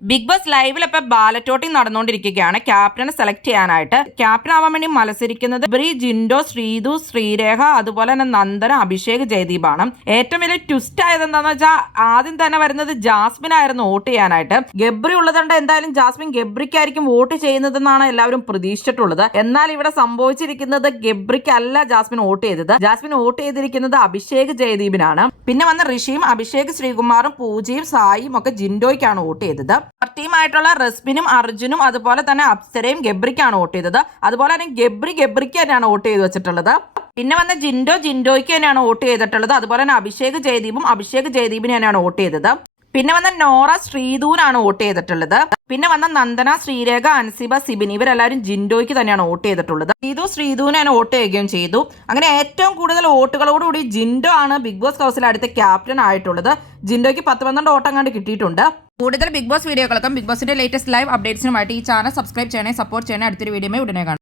Big boss ലൈവിൽ ഇപ്പൊ ballot voting നടന്നുകൊണ്ടിരിക്കുകയാണ്. ക്യാപ്റ്റനെ സെലക്ട് ചെയ്യാനായിട്ട് ക്യാപ്റ്റൻ ആവാൻ വേണ്ടി മത്സരിക്കുന്നത് ജിൻഡോ, ശ്രീതു, ശ്രീരേഖ, അതുപോലെ തന്നെ നന്ദന, അഭിഷേക്, ജയദീപാണ്. ഏറ്റവും വലിയ ട്വിസ്റ്റ് ആയത് എന്താണെന്ന് വെച്ചാൽ ആദ്യം തന്നെ വരുന്നത് ജാസ്മിൻ ആയിരുന്നു വോട്ട് ചെയ്യാനായിട്ട്. ഗബ്രി ഉള്ളതുകൊണ്ട് എന്തായാലും ജാസ്മിൻ ഗബ്രിക്കായിരിക്കും വോട്ട് ചെയ്യുന്നതെന്നാണ് എല്ലാവരും പ്രതീക്ഷിച്ചിട്ടുള്ളത്. എന്നാൽ ഇവിടെ സംഭവിച്ചിരിക്കുന്നത് ഗബ്രിക്കല്ല ജാസ്മിൻ വോട്ട് ചെയ്തത്. ജാസ്മിൻ വോട്ട് ചെയ്തിരിക്കുന്നത് അഭിഷേക്, ജയദീപിനാണ്. പിന്നെ വന്ന ഋഷിയും അഭിഷേക്, ശ്രീകുമാറും, പൂജയും, സായിയും ഒക്കെ ജിൻഡോയ്ക്കാണ് വോട്ട് ചെയ്തത്. ടീമായിട്ടുള്ള റസ്മിനും അർജുനും അതുപോലെ തന്നെ അപ്സരയും ഗബ്രിക്കാണ് വോട്ട് ചെയ്തത്. അതുപോലെ തന്നെ ഗബ്രിക്ക് തന്നെയാണ് വോട്ട് ചെയ്ത് വെച്ചിട്ടുള്ളത്. പിന്നെ വന്ന ജിൻഡോയ്ക്ക് തന്നെയാണ് വോട്ട് ചെയ്തിട്ടുള്ളത്. അതുപോലെ തന്നെ അഭിഷേക് ജയദീപിന് തന്നെയാണ് വോട്ട് ചെയ്തത്. പിന്നെ വന്ന നോറ, ശ്രീധൂനാണ് വോട്ട് ചെയ്തിട്ടുള്ളത്. പിന്നെ വന്ന നന്ദന, ശ്രീരേഖ, അൻസിബ, സിബിൻ ഇവരെല്ലാവരും ജിൻഡോയ്ക്ക് തന്നെയാണ് വോട്ട് ചെയ്തിട്ടുള്ളത്. ശ്രീധൂനാണ് വോട്ട് ചെയ്യുകയും ചെയ്തു. അങ്ങനെ ഏറ്റവും കൂടുതൽ വോട്ടുകളോടുകൂടി ജിൻഡോ ആണ് ബിഗ് ബോസ് ഹൗസിൽ അടുത്ത ക്യാപ്റ്റൻ ആയിട്ടുള്ളത്. ജിൻഡോയ്ക്ക് 10-12 വോട്ടം കണ്ട് കിട്ടിയിട്ടുണ്ട്. കൂടുതൽ ബിഗ് ബോസ് വീഡിയോകൾക്കും ബിഗ് ബോസിന്റെ ലേറ്റസ്റ്റ് ലൈവ് അപ്ഡേറ്റ്സിനുമായിട്ട് ഈ ചാനൽ സബ്സ്ക്രൈബ് ചെയ്യണേ, സപ്പോർട്ട് ചെയ്യണേ. അടുത്തൊരു വീഡിയോ ഉടനെ കാണാം.